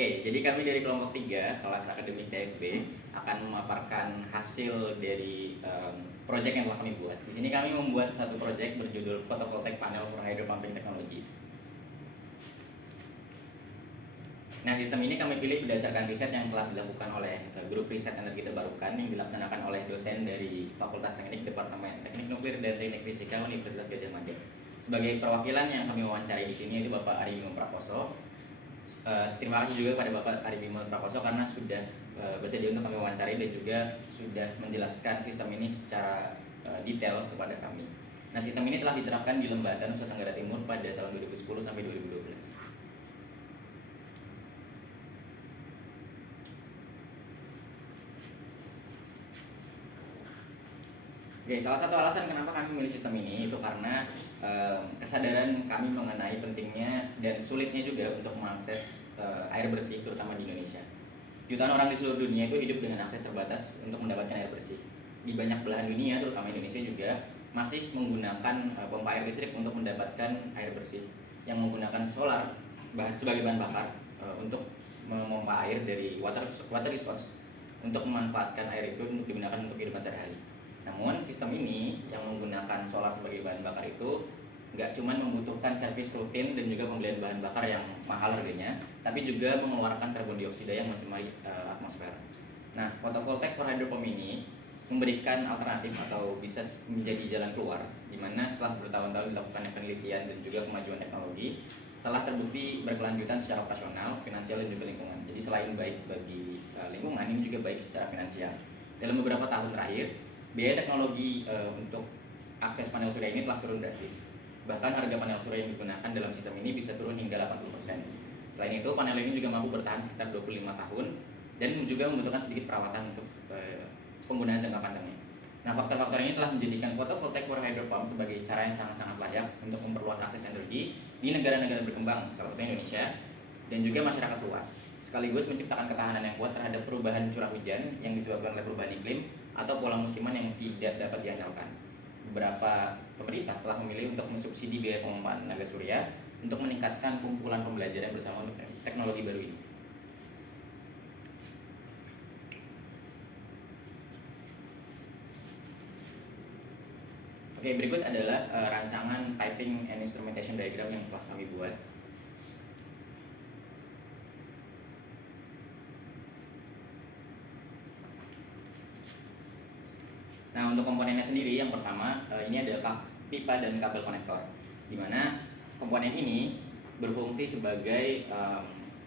Oke, jadi kami dari kelompok 3 kelas akademik TFB akan memaparkan hasil dari proyek yang telah kami buat. Di sini kami membuat satu proyek berjudul Photovoltaic Panel for Hydropumping Technologies. Nah, sistem ini kami pilih berdasarkan riset yang telah dilakukan oleh grup riset energi terbarukan yang dilaksanakan oleh dosen dari Fakultas Teknik Departemen Teknik Nuklir dan Teknik Fisika Universitas Gadjah Mada. Sebagai perwakilan yang kami wawancari di sini itu Bapak Ari Bima Prakoso. Terima kasih juga pada Bapak Ari Bima Prakoso karena sudah bersedia untuk kami wawancari dan juga sudah menjelaskan sistem ini secara detail kepada kami. Nah, sistem ini telah diterapkan di Lembata, Nusa Tenggara Timur pada tahun 2010 sampai 2012. Oke, salah satu alasan kenapa kami memilih sistem ini itu karena kesadaran kami mengenai pentingnya dan sulitnya juga untuk mengakses air bersih terutama di Indonesia. Jutaan orang di seluruh dunia itu hidup dengan akses terbatas untuk mendapatkan air bersih. Di banyak belahan dunia, terutama Indonesia juga, masih menggunakan pompa air listrik untuk mendapatkan air bersih yang menggunakan solar sebagai bahan bakar untuk memompa air dari water resource untuk memanfaatkan air itu untuk digunakan untuk kehidupan sehari-hari. Namun sistem ini yang menggunakan solar sebagai bahan bakar itu nggak cuma membutuhkan servis rutin dan juga pembelian bahan bakar yang mahal harganya, tapi juga mengeluarkan karbon dioksida yang mencemari atmosfer. Nah, photovoltaic for hydropump ini memberikan alternatif atau bisa menjadi jalan keluar, di mana setelah bertahun-tahun dilakukan penelitian dan juga kemajuan teknologi, telah terbukti berkelanjutan secara operasional, finansial, dan juga lingkungan. Jadi selain baik bagi lingkungan, ini juga baik secara finansial. Dalam beberapa tahun terakhir, biaya teknologi untuk akses panel surya ini telah turun drastis. Bahkan harga panel surya yang digunakan dalam sistem ini bisa turun hingga 80%. Selain itu, panel ini juga mampu bertahan sekitar 25 tahun dan juga membutuhkan sedikit perawatan untuk penggunaan jangka panjangnya. Nah, faktor-faktor ini telah menjadikan photovoltaic for hydropump sebagai cara yang sangat-sangat layak untuk memperluas akses energi di negara-negara berkembang, salah satunya Indonesia, dan juga masyarakat luas, sekaligus menciptakan ketahanan yang kuat terhadap perubahan curah hujan yang disebabkan oleh perubahan iklim atau pola musiman yang tidak dapat diandalkan. Beberapa pemerintah telah memilih untuk mensubsidi biaya pengompaan tenaga surya untuk meningkatkan kumpulan pembelajaran bersama untuk teknologi baru ini. Oke, berikut adalah rancangan piping and instrumentation diagram yang telah kami buat. Nah, untuk komponennya sendiri, yang pertama ini adalah pipa dan kabel konektor, di mana komponen ini berfungsi sebagai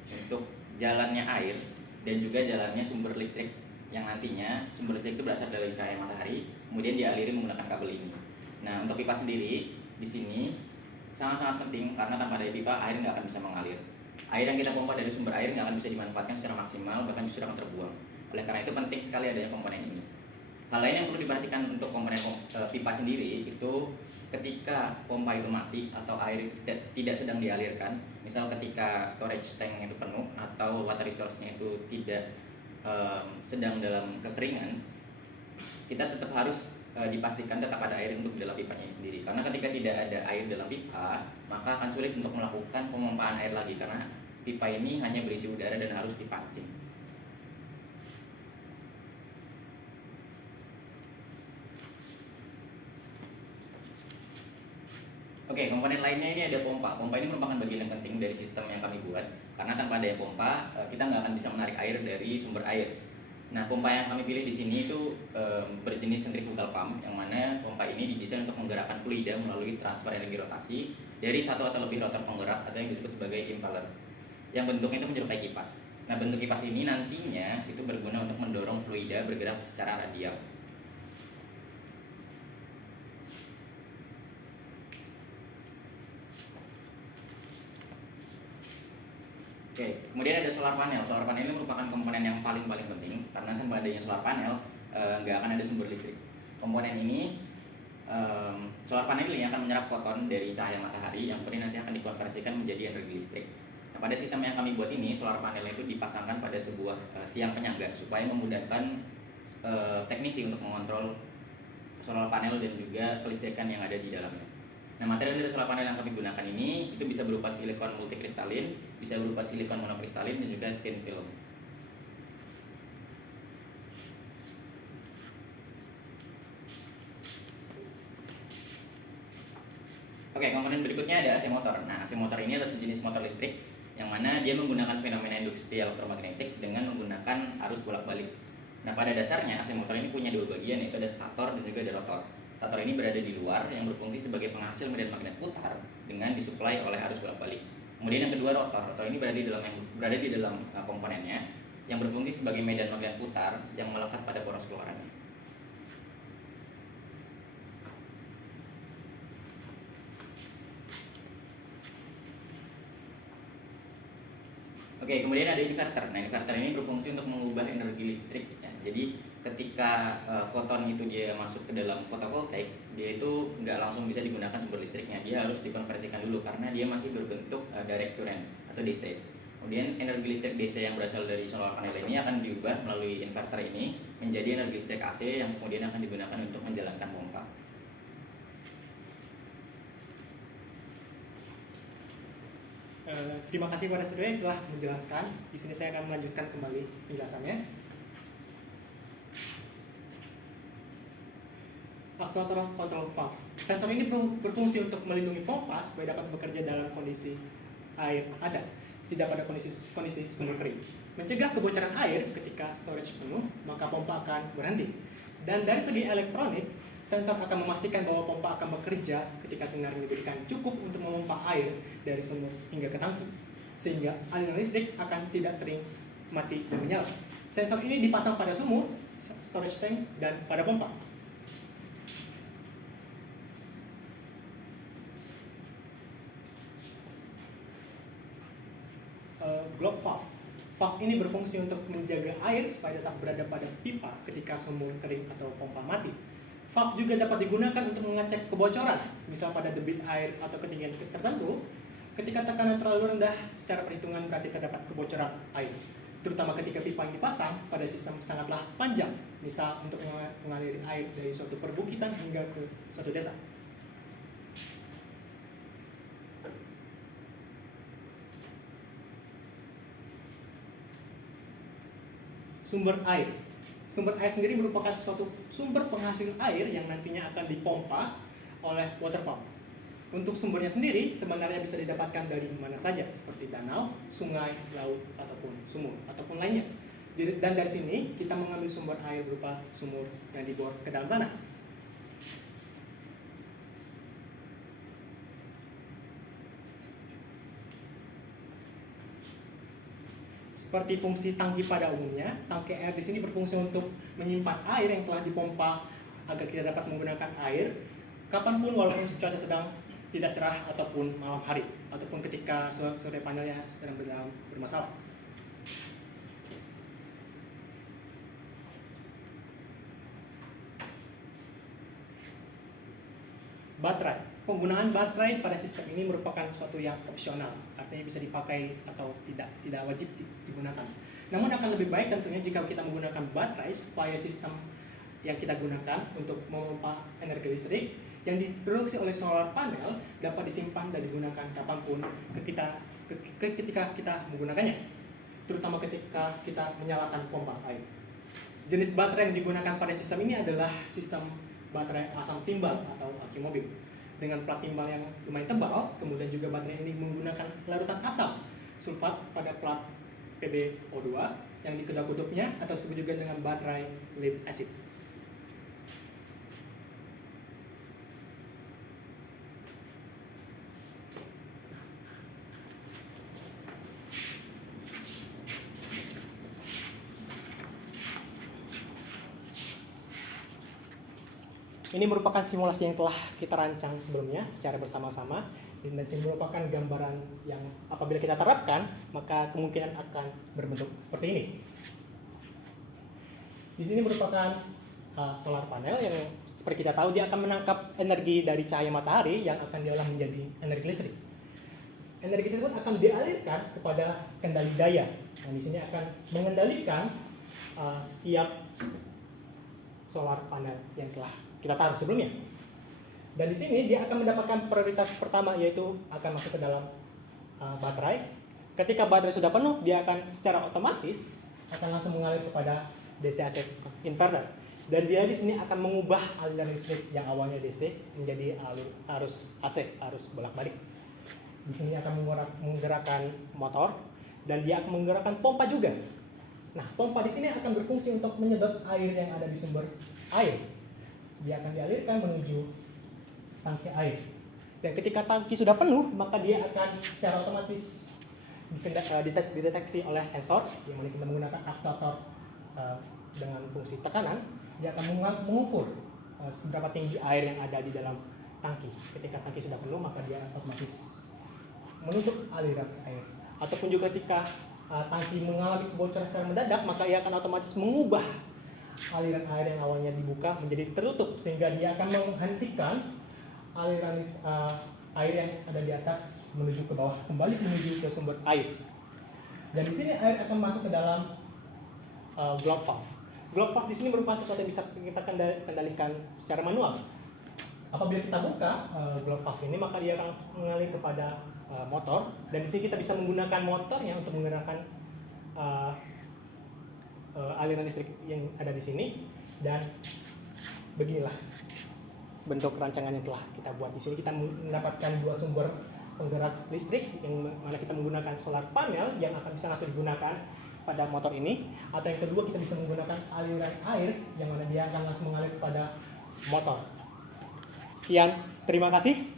untuk jalannya air dan juga jalannya sumber listrik yang nantinya sumber listrik itu berasal dari cahaya matahari, kemudian dialiri menggunakan kabel ini. Nah, untuk pipa sendiri di sini sangat-sangat penting karena tanpa ada pipa air nggak akan bisa mengalir. Air yang kita pompa dari sumber air nggak akan bisa dimanfaatkan secara maksimal, bahkan justru akan terbuang. Oleh karena itu penting sekali adanya komponen ini. Hal lain yang perlu diperhatikan untuk komponen pipa sendiri itu ketika pompa itu mati atau air itu tidak sedang dialirkan, misal ketika storage tank itu penuh atau water resource-nya itu tidak sedang dalam kekeringan, kita tetap harus dipastikan tetap ada air untuk di dalam pipanya ini sendiri. Karena ketika tidak ada air dalam pipa, maka akan sulit untuk melakukan pemompaan air lagi karena pipa ini hanya berisi udara dan harus dipancing. Oke, komponen lainnya ini ada pompa. Pompa ini merupakan bagian yang penting dari sistem yang kami buat karena tanpa adanya pompa kita nggak akan bisa menarik air dari sumber air. Nah, pompa yang kami pilih di sini itu berjenis centrifugal pump, yang mana pompa ini didesain untuk menggerakkan fluida melalui transfer energi rotasi dari satu atau lebih rotor penggerak atau yang disebut sebagai impeller, yang bentuknya itu menyerupai kipas. Nah, bentuk kipas ini nantinya itu berguna untuk mendorong fluida bergerak secara radial. Oke, kemudian ada solar panel. Solar panel ini merupakan komponen yang paling penting karena tanpa adanya solar panel nggak akan ada sumber listrik. Komponen ini solar panel ini akan menyerap foton dari cahaya matahari yang kemudian nanti akan dikonversikan menjadi energi listrik. Nah, pada sistem yang kami buat ini, solar panel itu dipasangkan pada sebuah tiang penyangga supaya memudahkan teknisi untuk mengontrol solar panel dan juga kelistrikan yang ada di dalamnya. Nah, material dari solar panel yang kami gunakan ini itu bisa berupa silikon multikristalin, bisa berupa silikon monokristalin, dan juga thin film. Oke, komponen berikutnya ada AC motor. Nah, AC motor ini adalah sejenis motor listrik yang mana dia menggunakan fenomena induksi elektromagnetik dengan menggunakan arus bolak-balik. Nah, pada dasarnya AC motor ini punya dua bagian, yaitu ada stator dan juga ada rotor. Stator ini berada di luar yang berfungsi sebagai penghasil medan magnet putar dengan disuplai oleh arus bolak-balik. Kemudian yang kedua rotor. Rotor ini berada di dalam komponennya yang berfungsi sebagai medan magnet putar yang melekat pada poros keluarannya. Oke, kemudian ada inverter. Nah, inverter ini berfungsi untuk mengubah energi listrik. Ya. Jadi ketika foton itu dia masuk ke dalam fotovoltaik, dia itu nggak langsung bisa digunakan sumber listriknya. Dia harus dikonversikan dulu karena dia masih berbentuk direct current atau DC. Kemudian energi listrik DC yang berasal dari solar panel ini akan diubah melalui inverter ini menjadi energi listrik AC yang kemudian akan digunakan untuk menjalankan pompa. Terima kasih kepada saudara yang telah menjelaskan. Di sini saya akan melanjutkan kembali penjelasannya. Aktuator control valve. Sensor ini berfungsi untuk melindungi pompa supaya dapat bekerja dalam kondisi air ada, tidak pada kondisi sumber kering. Mencegah kebocoran air ketika storage penuh, maka pompa akan berhenti. Dan dari segi elektronik, sensor akan memastikan bahwa pompa akan bekerja ketika sinar diberikan cukup untuk memompa air dari sumur hingga ke tangki, sehingga aliran listrik akan tidak sering mati dan menyala. Sensor ini dipasang pada sumur, storage tank, dan pada pompa. Globe valve. Valve ini berfungsi untuk menjaga air supaya tetap berada pada pipa ketika sumur kering atau pompa mati. Valve juga dapat digunakan untuk mengecek kebocoran, misal pada debit air atau ketinggian tertentu. Ketika tekanan terlalu rendah, secara perhitungan berarti terdapat kebocoran air, terutama ketika pipa yang dipasang pada sistem sangatlah panjang, misal untuk mengaliri air dari suatu perbukitan hingga ke suatu desa. Sumber air. Sumber air sendiri merupakan suatu sumber penghasil air yang nantinya akan dipompa oleh water pump. Untuk sumbernya sendiri sebenarnya bisa didapatkan dari mana saja, seperti danau, sungai, laut, ataupun sumur, ataupun lainnya. Dan dari sini kita mengambil sumber air berupa sumur yang dibor ke dalam tanah. Seperti fungsi tangki pada umumnya, tangki air di sini berfungsi untuk menyimpan air yang telah dipompa agar kita dapat menggunakan air kapanpun, walaupun cuaca sedang tidak cerah ataupun malam hari, ataupun ketika surya panelnya sedang bermasalah. Baterai. Penggunaan baterai pada sistem ini merupakan suatu yang opsional, artinya bisa dipakai atau tidak wajib digunakan. Namun akan lebih baik tentunya jika kita menggunakan baterai supaya sistem yang kita gunakan untuk memompa energi listrik yang diproduksi oleh solar panel dapat disimpan dan digunakan kapanpun ketika kita menggunakannya, terutama ketika kita menyalakan pompa air. Jenis baterai yang digunakan pada sistem ini adalah sistem baterai asam timbal atau aki mobil dengan plat timbal yang lumayan tebal. Kemudian juga baterai ini menggunakan larutan asam sulfat pada plat PbO2 yang di kedua kutubnya, atau disebut juga dengan baterai lead acid. Ini merupakan simulasi yang telah kita rancang sebelumnya secara bersama-sama, dan ini merupakan gambaran yang apabila kita terapkan maka kemungkinan akan berbentuk seperti ini. Di sini merupakan solar panel yang seperti kita tahu dia akan menangkap energi dari cahaya matahari yang akan diolah menjadi energi listrik. Energi tersebut akan dialirkan kepada kendali daya. Nah, di sini akan mengendalikan setiap solar panel yang telah kita taruh sebelumnya. Dan di sini dia akan mendapatkan prioritas pertama, yaitu akan masuk ke dalam baterai. Ketika baterai sudah penuh, dia akan secara otomatis akan langsung mengalir kepada DC/AC inverter. Dan dia di sini akan mengubah aliran listrik yang awalnya DC menjadi arus AC, arus bolak-balik. Di sini akan menggerakkan motor dan dia akan menggerakkan pompa juga. Nah, pompa di sini akan berfungsi untuk menyedot air yang ada di sumber air. Dia akan dialirkan menuju tangki air. Dan ketika tangki sudah penuh, maka dia akan secara otomatis dideteksi oleh sensor yang mana kita menggunakan aktuator dengan fungsi tekanan. Dia akan mengukur seberapa tinggi air yang ada di dalam tangki. Ketika tangki sudah penuh, maka dia otomatis menutup aliran air. Ataupun juga ketika tangki mengalami kebocoran secara mendadak, maka ia akan otomatis mengubah aliran air yang awalnya dibuka menjadi tertutup, sehingga dia akan menghentikan aliran air yang ada di atas menuju ke bawah, kembali menuju ke sumber air. Dan di sini air akan masuk ke dalam globe valve. Globe valve di sini merupakan sesuatu yang bisa kita kendalikan secara manual. Apabila kita buka globe valve ini, maka dia akan mengalir kepada motor, dan di sini kita bisa menggunakan motornya untuk menggerakkan aliran listrik yang ada di sini. Dan beginilah bentuk rancangan yang telah kita buat. Di sini kita mendapatkan dua sumber penggerak listrik, yang mana kita menggunakan solar panel yang akan bisa langsung digunakan pada motor ini, atau yang kedua kita bisa menggunakan aliran air yang mana dia akan langsung mengalir kepada motor. Sekian, terima kasih.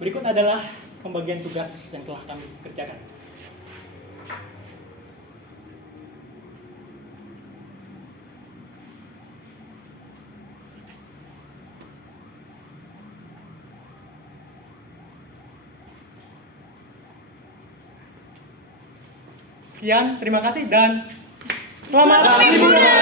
Berikut adalah pembagian tugas yang telah kami kerjakan. Sekian, terima kasih dan selamat liburan.